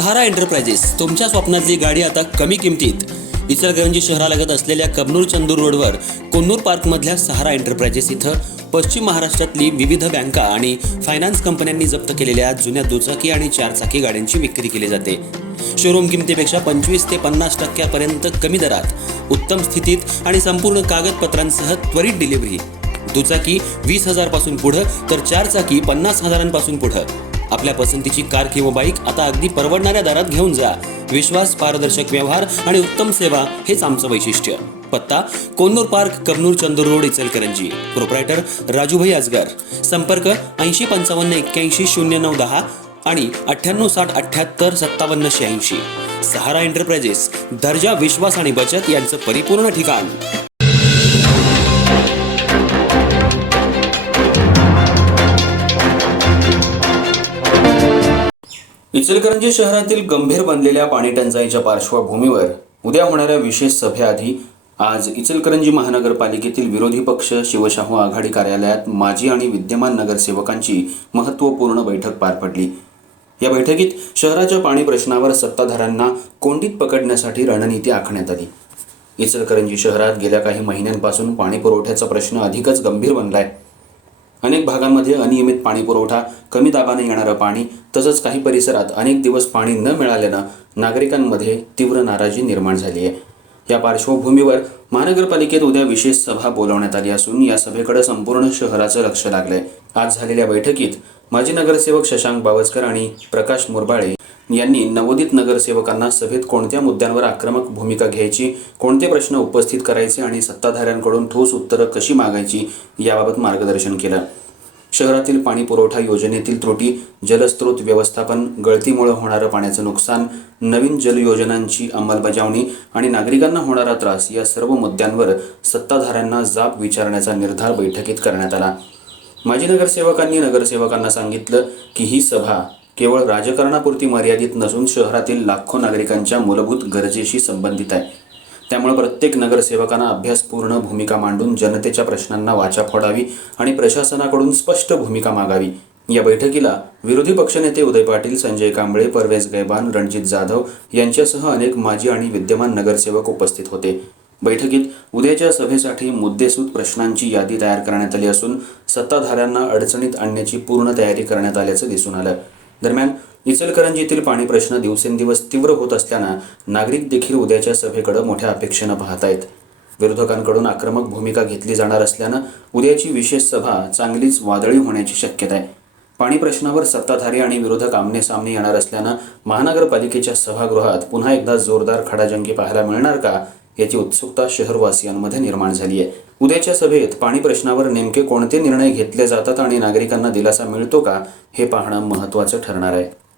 सहारा enterprises तुमच्या स्वप्नातली गाडी आता कमी किमतीत. इचलकरंजी शहरालगत असलेल्या कबनूर चंदूर रोडवर कोन्नूर पार्कमधल्या सहारा एंटरप्राइजेस इथं पश्चिम महाराष्ट्रातली विविध बँका आणि फायनान्स कंपन्यांनी जप्त केलेल्या जुन्या दुचाकी आणि चारचाकी गाड्यांची विक्री केली जाते. शोरूम किमतीपेक्षा 25 ते 50% कमी दरात, उत्तम स्थितीत आणि संपूर्ण कागदपत्रांसह त्वरित डिलिव्हरी. दुचाकी 20,000 पासून पुढे तर चारचाकी 50,000 पासून पुढे. आपल्या पसंतीची कार किंवा बाईक आता अगदी परवडणाऱ्या दरात घेऊन जा. विश्वास, पारदर्शक व्यवहार आणि उत्तम सेवा हेच आमचं वैशिष्ट्य. पत्ता Konnur park, Kabnur Chandur road, Ichalkaranji. Proprietor Rajubhai Ajgar. संपर्क 8055810910 आणि 9860785786. सहारा एंटरप्राइजेस, दर्जा, विश्वास आणि बचत यांचं परिपूर्ण ठिकाण. इचलकरंजी शहरातील गंभीर बनलेल्या पाणी टंचाईच्या पार्श्वभूमीवर उद्या होणाऱ्या विशेष सभेआधी आज इचलकरंजी महानगरपालिकेतील विरोधी पक्ष शिवशाहू आघाडी कार्यालयात माजी आणि विद्यमान नगरसेवकांची महत्त्वपूर्ण बैठक पार पडली. या बैठकीत शहराच्या पाणी प्रश्नावर सत्ताधाऱ्यांना कोंडीत पकडण्यासाठी रणनीती आखण्यात आली. इचलकरंजी शहरात गेल्या काही महिन्यांपासून पाणी पुरवठ्याचा प्रश्न अधिकच गंभीर बनलाय. अनेक भागांमध्ये अनियमित पाणी पुरवठा, कमी दाबाने येणारं पाणी, तसंच काही परिसरात अनेक दिवस पाणी न मिळाल्यानं नागरिकांमध्ये तीव्र नाराजी निर्माण झाली आहे. या पार्श्वभूमीवर महानगरपालिकेत उद्या विशेष सभा बोलावण्यात आली असून या सभेकडे संपूर्ण शहराचं लक्ष लागलंय. आज झालेल्या बैठकीत माजी नगरसेवक शशांक बावस्कर आणि प्रकाश मुरबाळे यांनी नवोदित नगरसेवकांना सभेत कोणत्या मुद्द्यांवर आक्रमक भूमिका घ्यायची, कोणते प्रश्न उपस्थित करायचे आणि सत्ताधाऱ्यांकडून ठोस उत्तरं कशी मागायची याबाबत मार्गदर्शन केलं. शहरातील पाणी पुरवठा योजनेतील त्रुटी, जलस्रोत व्यवस्थापन, गळतीमुळे होणारं पाण्याचं नुकसान, नवीन जल योजनांची अंमलबजावणी आणि नागरिकांना होणारा त्रास या सर्व मुद्द्यांवर सत्ताधाऱ्यांना जाब विचारण्याचा निर्धार बैठकीत करण्यात आला. माजी नगरसेवकांनी नगरसेवकांना सांगितलं की ही सभा केवळ राजकारणापुरती मर्यादित नसून शहरातील लाखो नागरिकांच्या मूलभूत गरजेशी संबंधित आहे. त्यामुळे प्रत्येक नगरसेवकांना अभ्यासपूर्ण भूमिका मांडून जनतेच्या प्रश्नांना वाचा फोडावी आणि प्रशासनाकडून स्पष्ट भूमिका मागावी. या बैठकीला विरोधी पक्षनेते उदय पाटील, संजय कांबळे, परवेज गैबान, रणजित जाधव यांच्यासह अनेक माजी आणि विद्यमान नगरसेवक उपस्थित होते. बैठकीत उद्याच्या सभेसाठी मुद्देसूद प्रश्नांची यादी तयार करण्यात आली असून सत्ताधाऱ्यांना अडचणीत आणण्याची पूर्ण तयारी करण्यात आल्याचं दिसून आलं. दरम्यान इचलकरंजीतील पाणी प्रश्न दिवसेंदिवस तीव्र होत असल्यानं नागरिक देखील उद्याच्या सभेकडे मोठ्या अपेक्षेनं पाहत आहेत. विरोधकांकडून आक्रमक भूमिका घेतली जाणार असल्यानं उद्याची विशेष सभा चांगलीच वादळी होण्याची शक्यता आहे. पाणी प्रश्नावर सत्ताधारी आणि विरोधक आमने-सामने येणार असल्यानं महानगरपालिकेच्या सभागृहात पुन्हा एकदा जोरदार खडाजंगी पाहायला मिळणार का याची उत्सुकता शहरवासियांमध्ये निर्माण झाली आहे. उद्याच्या सभेत पाणी प्रश्नावर नेमके कोणते निर्णय घेतले जातात आणि नागरिकांना दिलासा मिळतो का हे पाहणं महत्त्वाचं ठरणार आहे.